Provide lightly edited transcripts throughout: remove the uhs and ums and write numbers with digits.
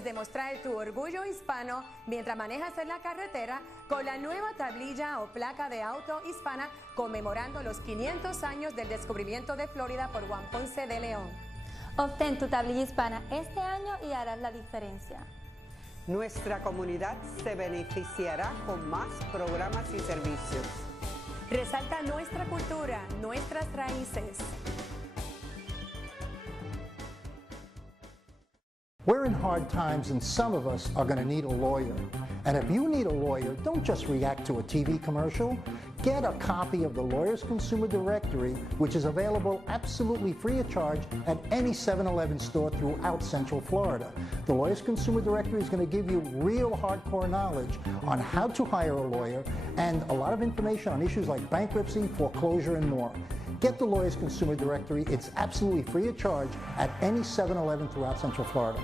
puedes demostrar tu orgullo hispano mientras manejas en la carretera con la nueva tablilla o placa de auto hispana conmemorando los 500 años del descubrimiento de Florida por Juan Ponce de León. Obtén tu tablilla hispana este año y harás la diferencia. Nuestra comunidad se beneficiará con más programas y servicios. Resalta nuestra cultura, nuestras raíces. We're in hard times and some of us are going to need a lawyer. And if you need a lawyer, don't just react to a TV commercial. Get a copy of the Lawyers Consumer Directory, which is available absolutely free of charge at any 7-Eleven store throughout Central Florida. The Lawyers Consumer Directory is going to give you real hardcore knowledge on how to hire a lawyer and a lot of information on issues like bankruptcy, foreclosure, and more. Get the Lawyers Consumer Directory. It's absolutely free of charge at any 7-Eleven throughout Central Florida.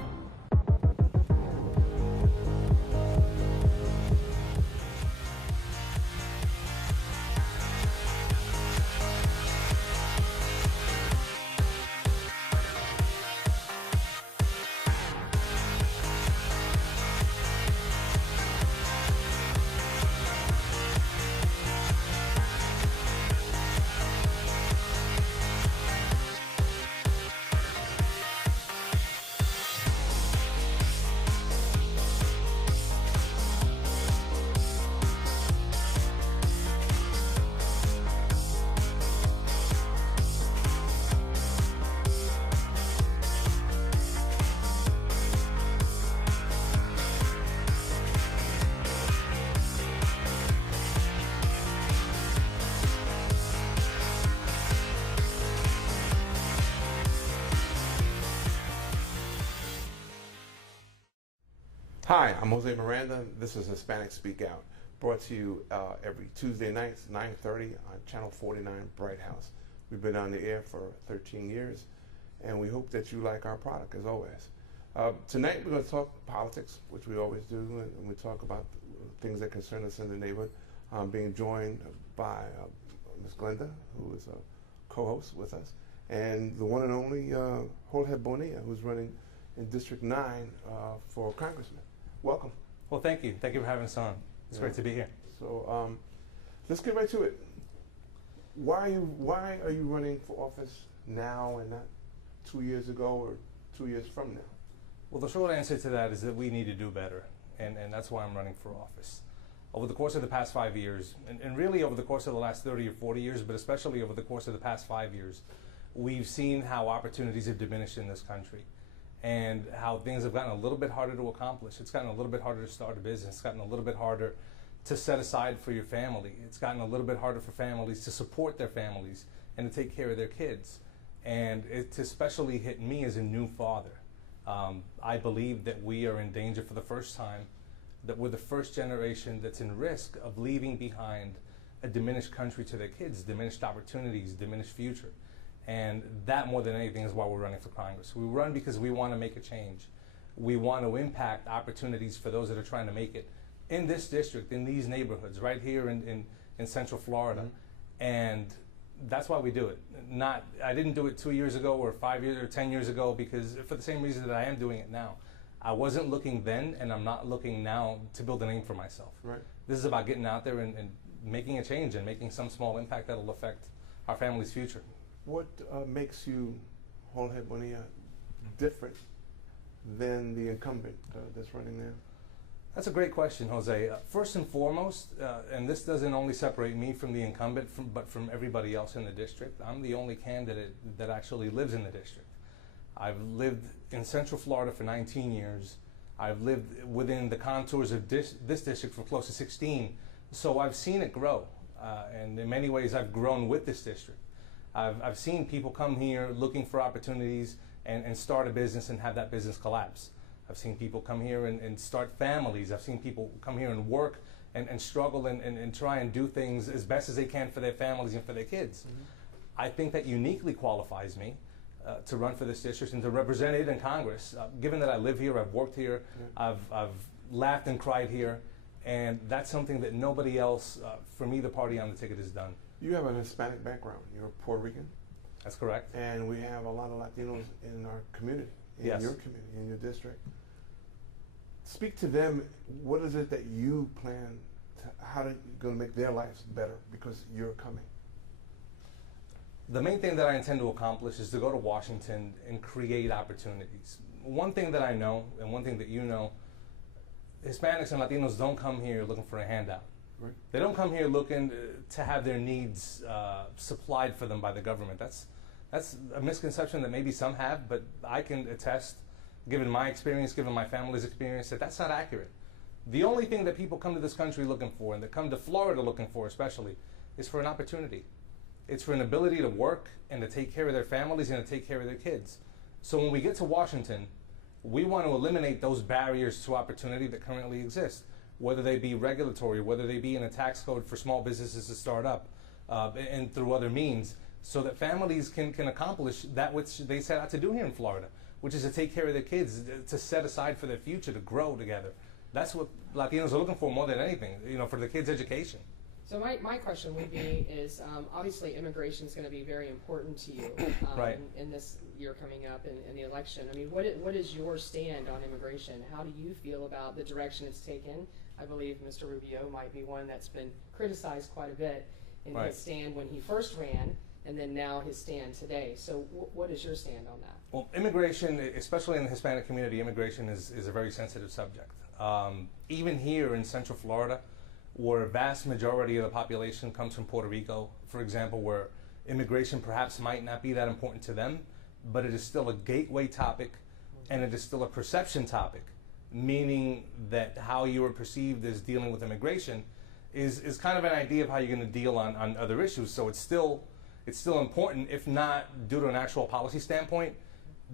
Hi, I'm Jose Miranda. This is Hispanic Speak Out, brought to you every Tuesday nights, 9:30 on Channel 49 Bright House. We've been on the air for 13 years, and we hope that you like our product, as always. Tonight we're going to talk politics, which we always do, and we talk about things that concern us in the neighborhood. I'm being joined by Ms. Glenda, who is a co-host with us, and the one and only Jorge Bonnilla, who's running in District 9 for Congressman. Welcome. Well, thank you. Thank you for having us on. It's great to be here. So let's get right to it. Why are you running for office now and not 2 years ago or 2 years from now? Well, the short answer to that is that we need to do better, and that's why I'm running for office. Over the course of the past 5 years, and really over the course of the last 30 or 40 years, but especially over the course of the past 5 years, we've seen how opportunities have diminished in this country, and how things have gotten a little bit harder to accomplish. It's gotten a little bit harder to start a business. It's gotten a little bit harder to set aside for your family. It's gotten a little bit harder for families to support their families and to take care of their kids. And it's especially hit me as a new father. I believe that we are in danger for the first time, that we're the first generation that's in risk of leaving behind a diminished country to their kids, diminished opportunities, diminished future. And that, more than anything, is why we're running for Congress. We run because we want to make a change. We want to impact opportunities for those that are trying to make it in this district, in these neighborhoods, right here in Central Florida. Mm-hmm. And that's why we do it. I didn't do it 2 years ago or 5 years or 10 years ago because for the same reason that I am doing it now. I wasn't looking then, and I'm not looking now to build a name for myself. Right. This is about getting out there and making a change and making some small impact that will affect our family's future. What makes you, Jorge Bonnilla, different than the incumbent that's running now? That's a great question, Jose. First and foremost, and this doesn't only separate me from the incumbent, but from everybody else in the district, I'm the only candidate that actually lives in the district. I've lived in Central Florida for 19 years. I've lived within the contours of this district for close to 16, so I've seen it grow. And in many ways, I've grown with this district. I've seen people come here looking for opportunities and start a business and have that business collapse. I've seen people come here and start families. I've seen people come here and work and struggle and try and do things as best as they can for their families and for their kids. Mm-hmm. I think that uniquely qualifies me to run for this district and to represent it in Congress. Given that I live here, I've worked here, yeah. I've laughed and cried here, and that's something that nobody else, from either party on the ticket, has done. You have an Hispanic background. You're Puerto Rican. That's correct. And we have a lot of Latinos in our community, in your community, in your district. speak to them. What is it that you plan to, how are you going to make their lives better because you're coming? The main thing that I intend to accomplish is to go to Washington and create opportunities. One thing that I know, and one thing that you know, Hispanics and Latinos don't come here looking for a handout. Right. They don't come here looking to have their needs supplied for them by the government. That's a misconception that maybe some have, but I can attest, given my experience, given my family's experience, that that's not accurate. The only thing that people come to this country looking for, and that come to Florida looking for especially, is for an opportunity. It's for an ability to work and to take care of their families and to take care of their kids. So when we get to Washington, we want to eliminate those barriers to opportunity that currently exist, whether they be regulatory, whether they be in a tax code for small businesses to start up, and through other means, so that families can accomplish that which they set out to do here in Florida, which is to take care of their kids, to set aside for their future, to grow together. That's what Latinos are looking for more than anything, for the kids' education. So my question would be is, obviously immigration is going to be very important to you Right. in this year coming up in the election. I mean, what is your stand on immigration? How do you feel about the direction it's taken? I believe Mr. Rubio might be one that's been criticized quite a bit in Right. his stand when he first ran, and then now his stand today. So what is your stand on that? Well, immigration, especially in the Hispanic community, immigration is a very sensitive subject. Even here in Central Florida, where a vast majority of the population comes from Puerto Rico, for example, where immigration perhaps might not be that important to them, but it is still a gateway topic, and it is still a perception topic, meaning that how you are perceived as dealing with immigration is kind of an idea of how you're going to deal on other issues. So it's still important, if not due to an actual policy standpoint,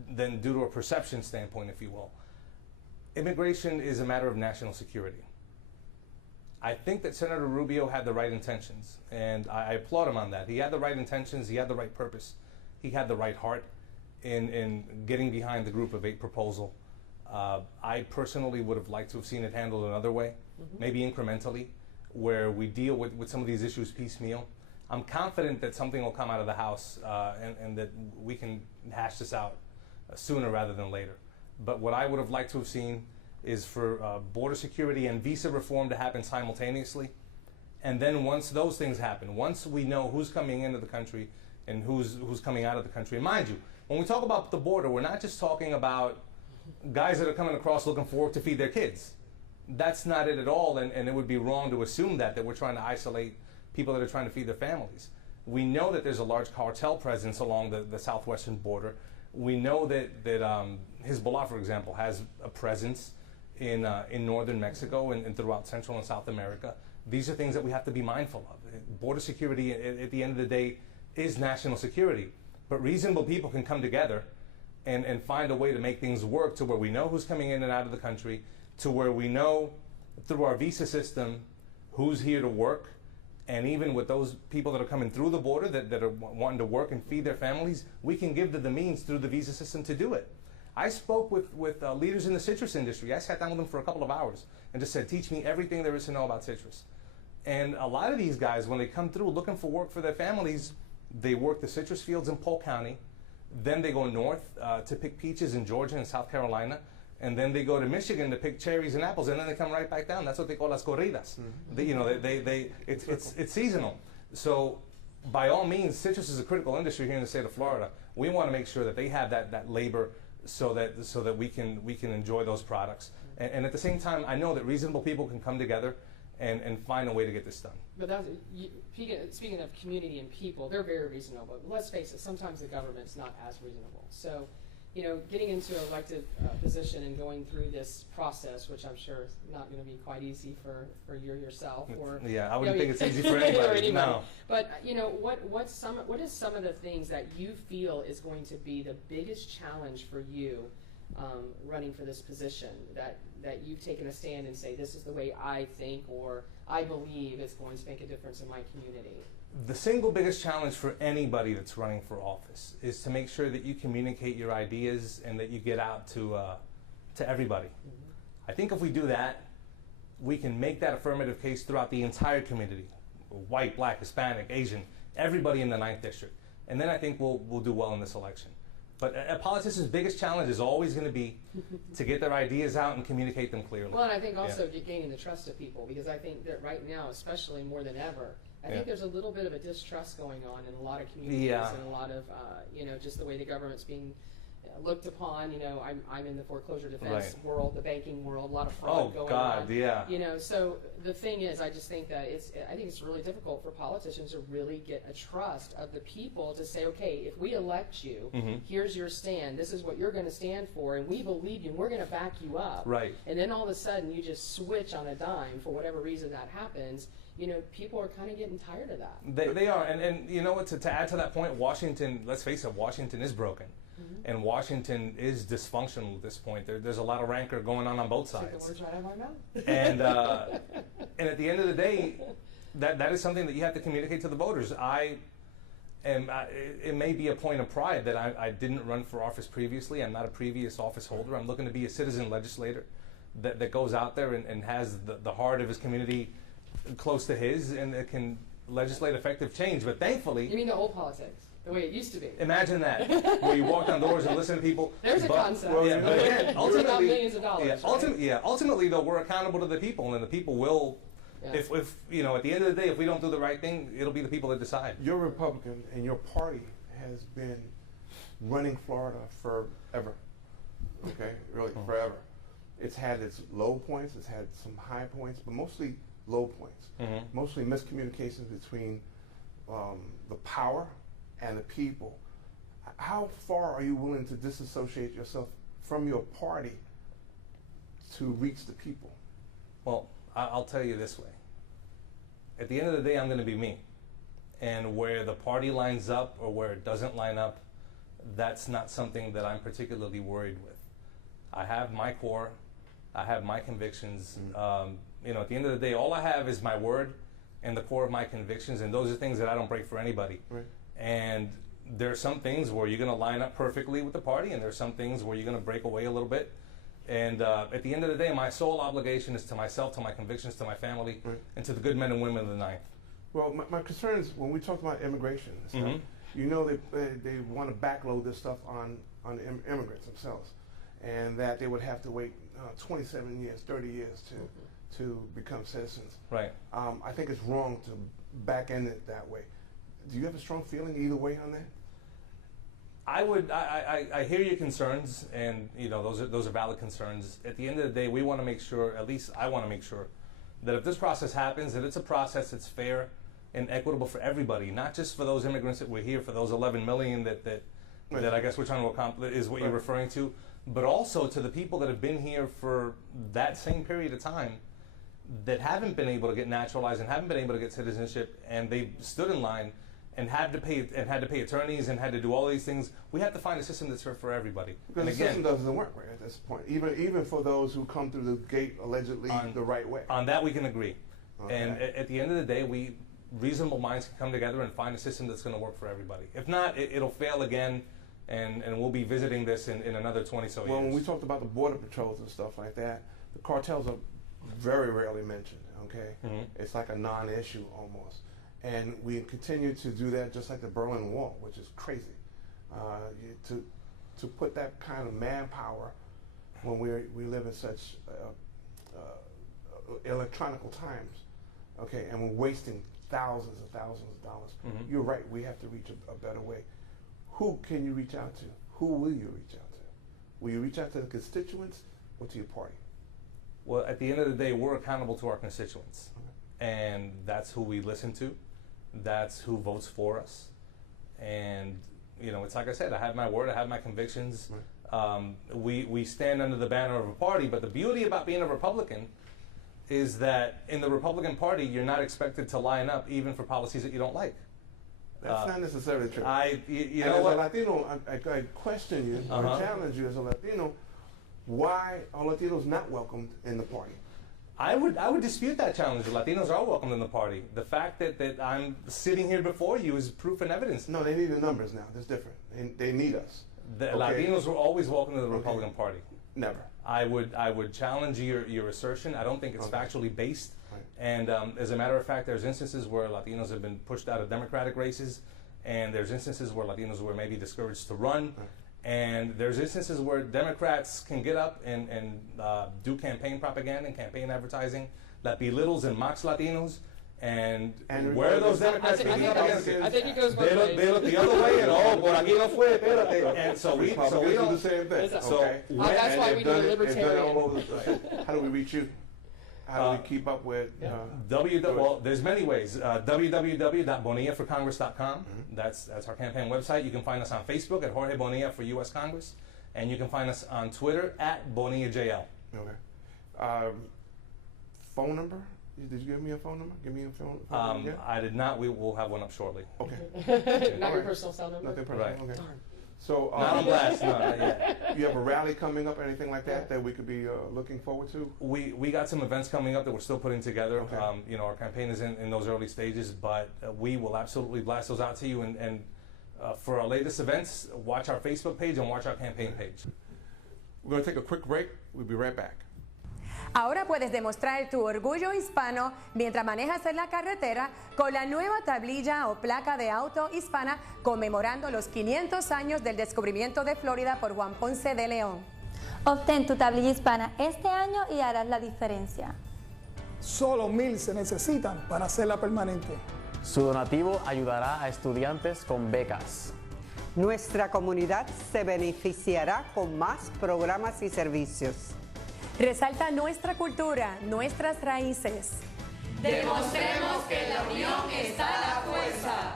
then due to a perception standpoint, if you will. Immigration is a matter of national security. I think that Senator Rubio had the right intentions, and I applaud him on that. He had the right intentions, he had the right purpose, he had the right heart in getting behind the Group of 8 proposal. I personally would have liked to have seen it handled another way, maybe incrementally, where we deal with some of these issues piecemeal. I'm confident that something will come out of the House and that we can hash this out sooner rather than later. But what I would have liked to have seen is for border security and visa reform to happen simultaneously. And then once those things happen, once we know who's coming into the country and who's coming out of the country, and mind you, when we talk about the border, we're not just talking about guys that are coming across looking for work to feed their kids. That's not it at all, and it would be wrong to assume that we're trying to isolate people that are trying to feed their families. We know that there's a large cartel presence along the southwestern border. We know that Hezbollah, for example, has a presence in northern Mexico and throughout Central and South America. These are things that we have to be mindful of. Border security, at the end of the day, is national security. But reasonable people can come together and find a way to make things work to where we know who's coming in and out of the country, to where we know through our visa system who's here to work. And even with those people that are coming through the border that are wanting to work and feed their families, we can give them the means through the visa system to do it. I spoke with leaders in the citrus industry. I sat down with them for a couple of hours and just said, teach me everything there is to know about citrus. And a lot of these guys, when they come through looking for work for their families, they work the citrus fields in Polk County. Then they go north to pick peaches in Georgia and South Carolina. And then they go to Michigan to pick cherries and apples, and then they come right back down. That's what they call las corridas. It's seasonal. So by all means, citrus is a critical industry here in the state of Florida. We want to make sure that they have that labor so that we can enjoy those products. And at the same time, I know that reasonable people can come together and find a way to get this done. But speaking of community and people, they're very reasonable. But let's face it, sometimes the government's not as reasonable. So, getting into an elected position and going through this process, which I'm sure is not going to be quite easy for you yourself. Or yeah, I wouldn't think it's easy for anybody. No. But what is some of the things that you feel is going to be the biggest challenge for you running for this position that you've taken a stand and say, this is the way I think or I believe is going to make a difference in my community? The single biggest challenge for anybody that's running for office is to make sure that you communicate your ideas and that you get out to everybody. Mm-hmm. I think if we do that, we can make that affirmative case throughout the entire community, white, black, Hispanic, Asian, everybody in the 9th District. And then I think we'll do well in this election. But a politician's biggest challenge is always going to be to get their ideas out and communicate them clearly. Well, and I think also gaining the trust of people, because I think that right now, especially more than ever, I think there's a little bit of a distrust going on in a lot of communities and a lot of, just the way the government's being looked upon. I'm in the foreclosure defense world, the banking world, a lot of fraud going on. So the thing is, I just think that I think it's really difficult for politicians to really get a trust of the people to say, okay, if we elect you, here's your stand, this is what you're going to stand for, and we believe you, and we're going to back you up. Right. And then all of a sudden you just switch on a dime for whatever reason that happens. People are kind of getting tired of that. They are, and you know what, to add to that point, Washington, let's face it, Washington is broken. And Washington is dysfunctional at this point. There's a lot of rancor going on both sides. Take the words right out of my mouth. And at the end of the day, that is something that you have to communicate to the voters. It may be a point of pride that I didn't run for office previously. I'm not a previous office holder. I'm looking to be a citizen legislator that goes out there and has the heart of his community close to his, and that can legislate effective change. But thankfully... You mean the old politics? The way it used to be. Imagine that, where you walk down doors and listen to people. There's a concept. Well, but again, ultimately, millions of dollars. Ultimately, though, we're accountable to the people, and the people will. If at the end of the day, if we don't do the right thing, it'll be the people that decide. You're Republican, and your party has been running Florida forever. Okay, really forever. It's had its low points, it's had some high points, but mostly low points. Mostly miscommunications between the power and the people. How far are you willing to disassociate yourself from your party to reach the people? Well, I'll tell you this way. At the end of the day, I'm going to be me. And where the party lines up or where it doesn't line up, that's not something that I'm particularly worried with. I have my core. I have my convictions. At the end of the day, all I have is my word and the core of my convictions, and those are things that I don't break for anybody. Right. And there are some things where you're going to line up perfectly with the party, and there are some things where you're going to break away a little bit. And at the end of the day, my sole obligation is to myself, to my convictions, to my family, and to the good men and women of the Ninth. Well, my concern is when we talk about immigration and stuff, they want to backload this stuff on the immigrants themselves, and that they would have to wait 27 years, 30 years to become citizens. Right. I think it's wrong to back end it that way. Do you have a strong feeling either way on that? I hear your concerns, and those are valid concerns. At the end of the day, we want to make sure, at least I want to make sure, that if this process happens, that it's a process that's fair and equitable for everybody, not just for those immigrants that were here, for those 11 million that I guess we're trying to accomplish, is what you're referring to, but also to the people that have been here for that same period of time that haven't been able to get naturalized and haven't been able to get citizenship, and they stood in line and had to pay attorneys and had to do all these things. We have to find a system that's fair for everybody. Because the system doesn't work right at this point, even for those who come through the gate allegedly the right way. On that we can agree. Okay. And at the end of the day, reasonable minds can come together and find a system that's going to work for everybody. If not, it'll fail again, and we'll be visiting this in another 20 so years. Well, when we talked about the border patrols and stuff like that, the cartels are very rarely mentioned, okay? It's like a non-issue almost. And we continue to do that just like the Berlin Wall, which is crazy. To put that kind of manpower when we live in such electronical times, okay, and we're wasting thousands and thousands of dollars. You're right, we have to reach a better way. Who can you reach out to? Who will you reach out to? Will you reach out to the constituents or to your party? Well, at the end of the day, we're accountable to our constituents. And that's who we listen to. That's who votes for us. And, it's like I said, I have my word, I have my convictions. We stand under the banner of a party, but the beauty about being a Republican is that in the Republican Party, you're not expected to line up even for policies that you don't like. That's not necessarily true. You know what? As a Latino, I question you, or challenge you as a Latino, why are Latinos not welcomed in the party? I would dispute that challenge. The Latinos are welcomed in the party. The fact that I'm sitting here before you is proof and evidence. No, they need the numbers now. That's different. They need us. The Latinos were always welcome to the Republican Party. Never. I would challenge your assertion. I don't think it's factually based. Right. And as a matter of fact, there's instances where Latinos have been pushed out of Democratic races, and there's instances where Latinos were maybe discouraged to run. Right. And there's instances where Democrats can get up and do campaign propaganda and campaign advertising that belittles and mocks Latinos. And where those Democrats I think it goes both ways. They look the other way, and por aquí no fue, espérate. And so we do the same thing. That's why we do the libertarian. How do we reach you? How do we keep up with? Well, there's many ways. www.bonillaforcongress.com. That's our campaign website. You can find us on Facebook at Jorge Bonnilla for U.S. Congress, and you can find us on Twitter at BonillaJL. Okay. Phone number? Did you give me a phone number? Give me a phone number? Yeah? I did not. We will have one up shortly. Okay. Not your personal cell number? Nothing personal. Right. Okay. So, not on blast. No, not yet. You have a rally coming up or anything like that that we could be looking forward to? We got some events coming up that we're still putting together. Okay. Our campaign is in those early stages, but we will absolutely blast those out to you. And for our latest events, watch our Facebook page and watch our campaign page. We're going to take a quick break. We'll be right back. Ahora puedes demostrar tu orgullo hispano mientras manejas en la carretera con la nueva tablilla o placa de auto hispana conmemorando los 500 años del descubrimiento de Florida por Juan Ponce de León. Obtén tu tablilla hispana este año y harás la diferencia. Solo 1,000 se necesitan para hacerla permanente. Su donativo ayudará a estudiantes con becas. Nuestra comunidad se beneficiará con más programas y servicios. Resalta nuestra cultura, nuestras raíces. Demostremos que la unión está a la fuerza.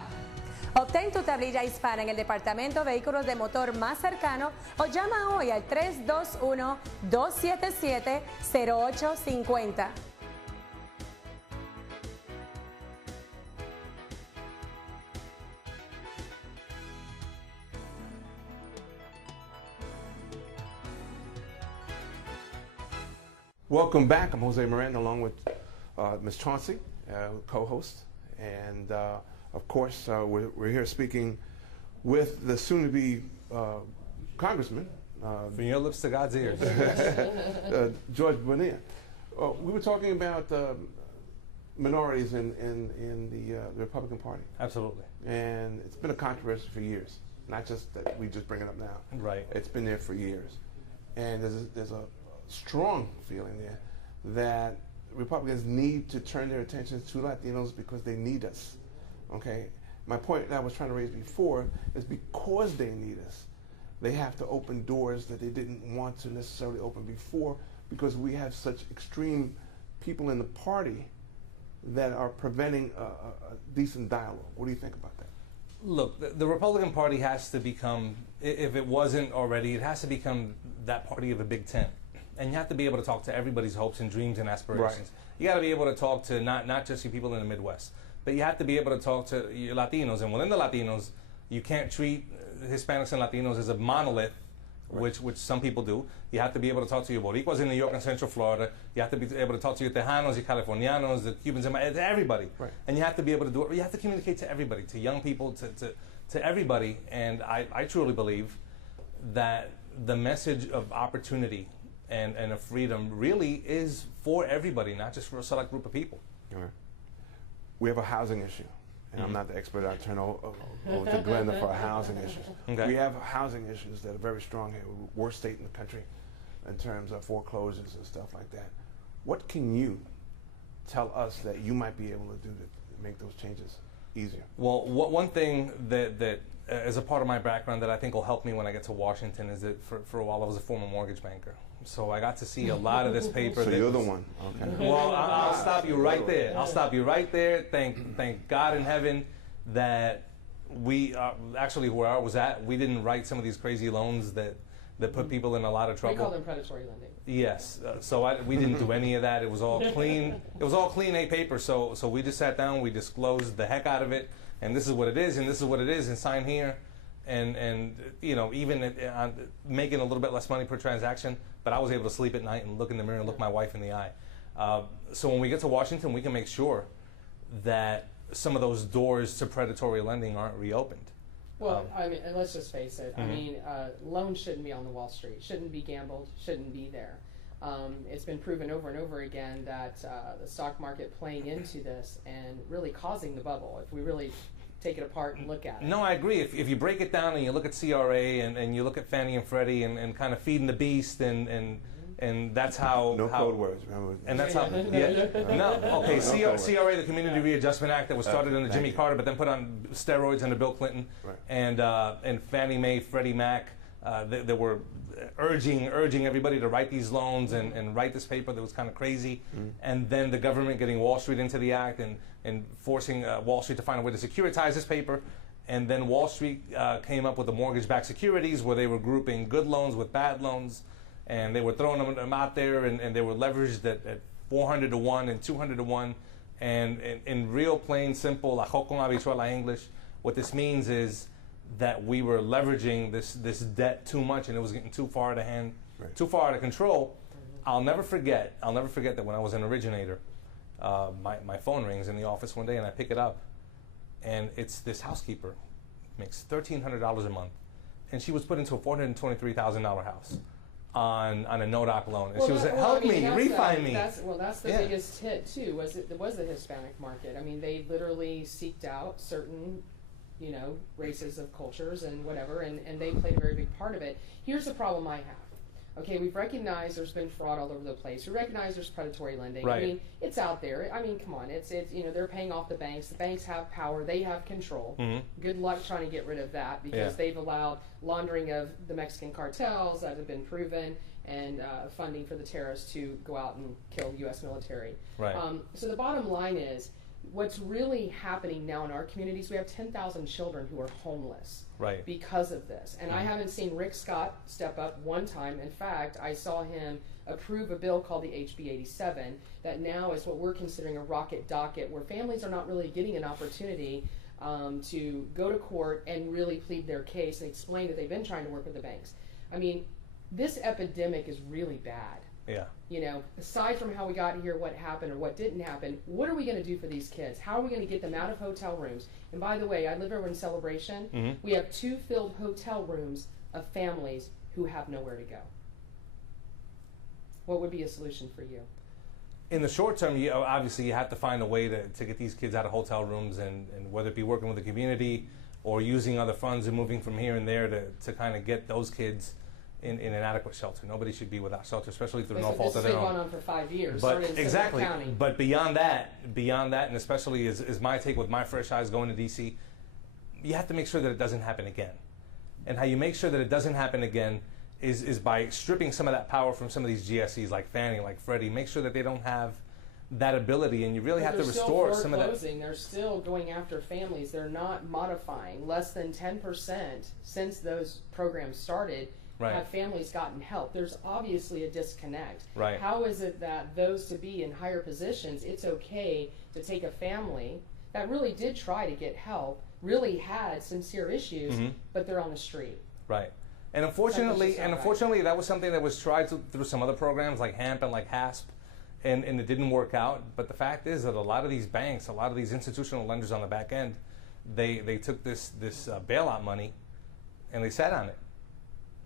Obtén tu tablilla hispana en el Departamento de Vehículos de Motor más cercano o llama hoy al 321-277-0850. Welcome back. I'm Jose Miranda along with Ms. Chauncey, co-host. And of course, we're here speaking with the soon-to-be Congressman. From your lips to God's ears. Jorge Bonnilla. We were talking about minorities in the Republican Party. Absolutely. And it's been a controversy for years. Not just that we just bring it up now. Right. It's been there for years. And there's a strong feeling there that Republicans need to turn their attention to Latinos because they need us. Okay? My point that I was trying to raise before is because they need us, they have to open doors that they didn't want to necessarily open before because we have such extreme people in the party that are preventing a decent dialogue. What do you think about that? Look, the Republican Party has to become, if it wasn't already, it has to become that party of a Big Tent. And you have to be able to talk to everybody's hopes and dreams and aspirations. Right. You got to be able to talk to not just your people in the Midwest, but you have to be able to talk to your Latinos. And within the Latinos, you can't treat Hispanics and Latinos as a monolith, right, which some people do. You have to be able to talk to your Boricuas in New York and Central Florida. You have to be able to talk to your Tejanos, your Californianos, the Cubans, everybody. Right. And you have to be able to do it. You have to communicate to everybody, to young people, to everybody. And I truly believe that the message of opportunity and of freedom really is for everybody, not just for a select group of people. Right. We have a housing issue, and I'm not the expert. I turn over to Glenda for our housing issues. Okay. We have housing issues that are very strong here. We're the worst state in the country in terms of foreclosures and stuff like that. What can you tell us that you might be able to do to make those changes easier? Well, one thing that as a part of my background that I think will help me when I get to Washington is that for a while I was a former mortgage banker. So I got to see a lot of this paper. So you're the one. Okay. Well, I'll stop you right there. I'll stop you right there. Thank God in heaven that we actually where I was at, we didn't write some of these crazy loans that put people in a lot of trouble. We call them predatory lending. Yes. So we didn't do any of that. It was all clean. It was all clean A paper. So we just sat down. We disclosed the heck out of it. And this is what it is. And this is what it is. And sign here. And even making a little bit less money per transaction, but I was able to sleep at night and look in the mirror and look my wife in the eye. So when we get to Washington, we can make sure that some of those doors to predatory lending aren't reopened. Well, I mean, and let's just face it. I mean, loans shouldn't be on the Wall Street. Shouldn't be gambled. Shouldn't be there. It's been proven over and over again that the stock market playing into this and really causing the bubble. If we really take it apart and look at it. No, I agree. If you break it down and you look at CRA and you look at Fannie and Freddie and kind of feeding the beast and that's how code words. Remember? And that's how. CRA, the Community Readjustment Act that was started under Jimmy Carter, but then put on steroids under Bill Clinton, and Fannie Mae, Freddie Mac, they were urging everybody to write these loans and write this paper that was kind of crazy, and then the government getting Wall Street into the act and forcing Wall Street to find a way to securitize this paper. And then Wall Street came up with the mortgage-backed securities where they were grouping good loans with bad loans, and they were throwing them out there, and they were leveraged at 400 to 1 and 200 to 1. And in real plain, simple, la con habichuela English, what this means is that we were leveraging this debt too much, and it was getting too far out of hand, too far out of control. I'll never forget that when I was an originator, my phone rings in the office one day, and I pick it up, and it's this housekeeper, makes $1,300 a month, and she was put into a $423,000 house on a no-doc loan, and she was help me, refi me. That's the biggest hit too. Was the Hispanic market? I mean, they literally seeked out certain, races of cultures and whatever, and they played a very big part of it. Here's the problem I have. Okay, we've recognized there's been fraud all over the place. We recognize there's predatory lending. Right. I mean, it's out there. I mean, come on. It's they're paying off the banks. The banks have power. They have control. Good luck trying to get rid of that because they've allowed laundering of the Mexican cartels that have been proven and funding for the terrorists to go out and kill the U.S. military. Right. So the bottom line is, what's really happening now in our communities, we have 10,000 children who are homeless because of this. And I haven't seen Rick Scott step up one time. In fact, I saw him approve a bill called the HB 87 that now is what we're considering a rocket docket, where families are not really getting an opportunity to go to court and really plead their case and explain that they've been trying to work with the banks. I mean, this epidemic is really bad. Yeah. Aside from how we got here, what happened or what didn't happen, what are we going to do for these kids? How are we going to get them out of hotel rooms? And by the way, I live over in Celebration. We have 2 filled hotel rooms of families who have nowhere to go. What would be a solution for you? In the short term, obviously you have to find a way to get these kids out of hotel rooms, and whether it be working with the community or using other funds and moving from here and there to kind of get those kids in an adequate shelter. Nobody should be without shelter, especially through no fault of their own. This has gone on for 5 years. But started in exactly. County. But beyond that, and especially is my take with my fresh eyes going to D.C., you have to make sure that it doesn't happen again. And how you make sure that it doesn't happen again is by stripping some of that power from some of these GSEs like Fannie, like Freddie. Make sure that they don't have that ability, and you really have to restore some of that. They're still going after families. They're not modifying. Less than 10% since those programs started have families gotten help. There's obviously a disconnect. Right. How is it that those to be in higher positions, it's okay to take a family that really did try to get help, really had sincere issues, but they're on the street? Right. And unfortunately, that was something that was tried through some other programs like HAMP and like HASP, and it didn't work out. But the fact is that a lot of these banks, a lot of these institutional lenders on the back end, they took this bailout money and they sat on it.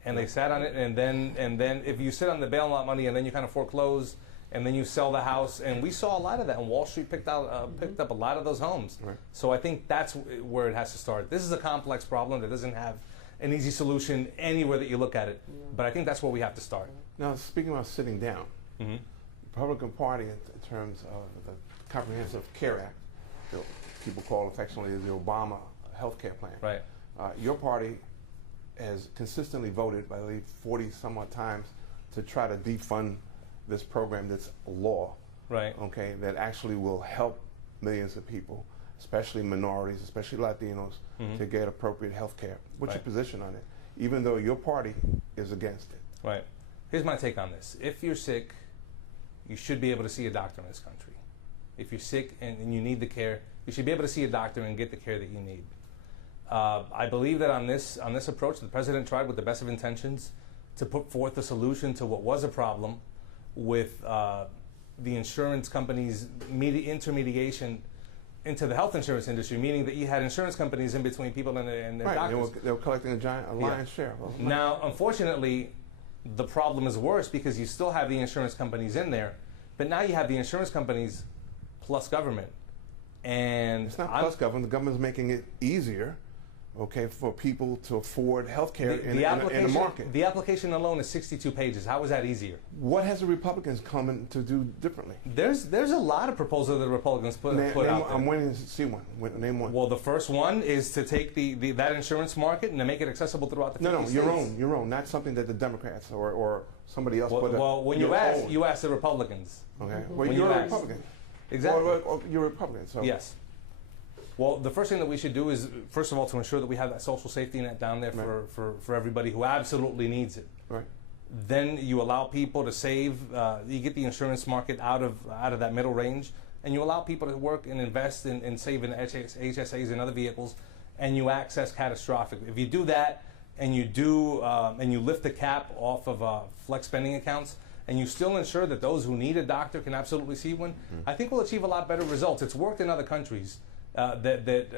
And they sat on it, and then if you sit on the bailout money and then you kind of foreclose and then you sell the house, and we saw a lot of that, and Wall Street picked up a lot of those homes. Right. So I think that's where it has to start. This is a complex problem that doesn't have an easy solution anywhere that you look at it, but I think that's where we have to start. Now, speaking about sitting down, the Republican Party, in terms of the Comprehensive Care Act, that people call affectionately the Obama health care plan, right? Your party has consistently voted, I believe, 40 some odd times to try to defund this program that's a law, right? Okay, that actually will help millions of people, especially minorities, especially Latinos, to get appropriate health care. What's your position on it, even though your party is against it? Right. Here's my take on this. If you're sick, you should be able to see a doctor in this country. If you're sick and you need the care, you should be able to see a doctor and get the care that you need. I believe that on this approach, the president tried with the best of intentions to put forth a solution to what was a problem with the insurance companies' intermediation into the health insurance industry, meaning that you had insurance companies in between people and their doctors. They were collecting a lion's share. Now, unfortunately, the problem is worse because you still have the insurance companies in there, but now you have the insurance companies plus government And it's not plus government. The government's making it easier, okay, for people to afford health care in the market. The application alone is 62 pages. How is that easier? What has the Republicans come in to do differently? There's a lot of proposals that the Republicans put out there. I'm waiting to see one. Name one. Well, the first one is to take that insurance market and to make it accessible throughout the 50 states. Your own, not something that the Democrats or somebody else put. Well, when you ask the Republicans. Okay. Well, you're a Republican. Exactly. Or you're a Republican. So. Yes. Well, the first thing that we should do is, first of all, to ensure that we have that social safety net down there for everybody who absolutely needs it. Right. Then you allow people to save. You get the insurance market out of that middle range, and you allow people to work and invest and save in HSAs and other vehicles, and you access catastrophic. If you do that, and you lift the cap off of flex spending accounts, and you still ensure that those who need a doctor can absolutely see one, I think we'll achieve a lot better results. It's worked in other countries that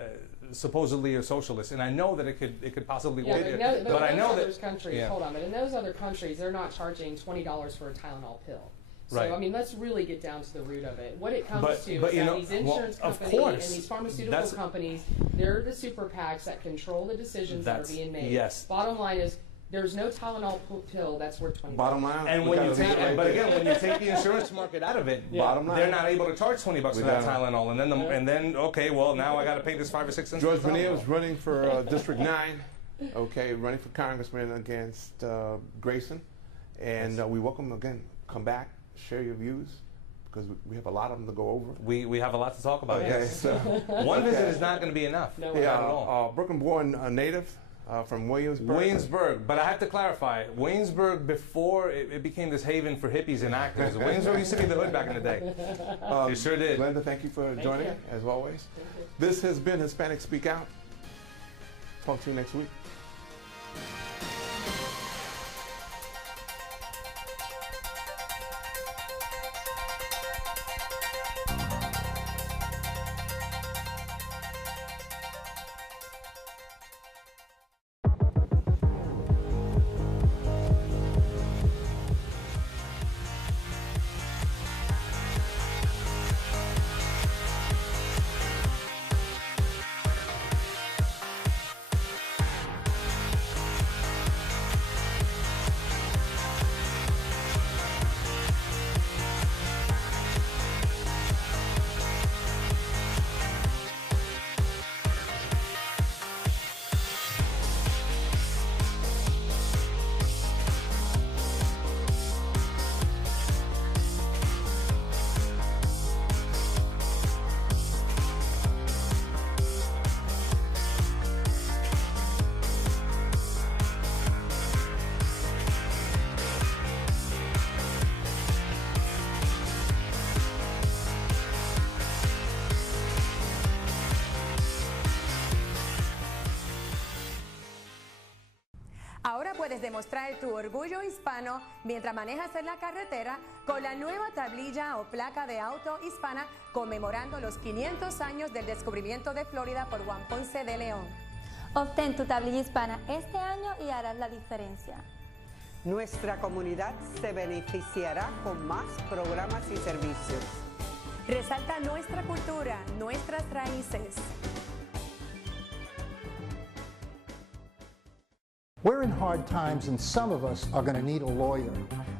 supposedly are socialist, and I know that it could possibly work. But I know that countries. Yeah. Hold on, but in those other countries, they're not charging $20 for a Tylenol pill. So right. I mean, let's really get down to the root of it. What it comes to is that these insurance companies and these pharmaceutical companies, they're the super PACs that control the decisions that are being made. Yes. Bottom line is, there's no Tylenol pill that's worth $20. Bottom line. And when you take, but again, when you take the insurance market out of it, bottom line, they're not able to charge $20 for that Tylenol, and then okay, well now I got to pay this 5 or 6 cents. Jorge Bonnilla is running for District 9. Okay, running for Congressman against Grayson, and we welcome him again. Come back, share your views, because we have a lot of them to go over. We have a lot to talk about. Okay, yes. so one visit is not going to be enough. No, not at all. Brooklyn-born native. From Williamsburg. But I have to clarify, Williamsburg, before it became this haven for hippies and actors, Williamsburg used to be the hood back in the day. It sure did. Glenda, thank you for joining us, as always. This has been Hispanic Speak Out. Talk to you next week. Ahora puedes demostrar tu orgullo hispano mientras manejas en la carretera con la nueva tablilla o placa de auto hispana conmemorando los 500 años del descubrimiento de Florida por Juan Ponce de León. Obtén tu tablilla hispana este año y harás la diferencia. Nuestra comunidad se beneficiará con más programas y servicios. Resalta nuestra cultura, nuestras raíces. We're in hard times, and some of us are going to need a lawyer.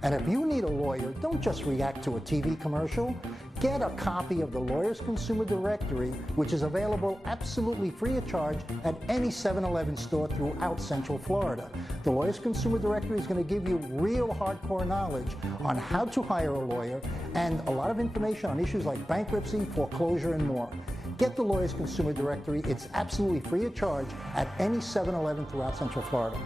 And if you need a lawyer, don't just react to a TV commercial. Get a copy of the Lawyers Consumer Directory, which is available absolutely free of charge at any 7-Eleven store throughout Central Florida. The Lawyers Consumer Directory is going to give you real hardcore knowledge on how to hire a lawyer and a lot of information on issues like bankruptcy, foreclosure, and more. Get the Lawyers Consumer Directory. It's absolutely free of charge at any 7-Eleven throughout Central Florida.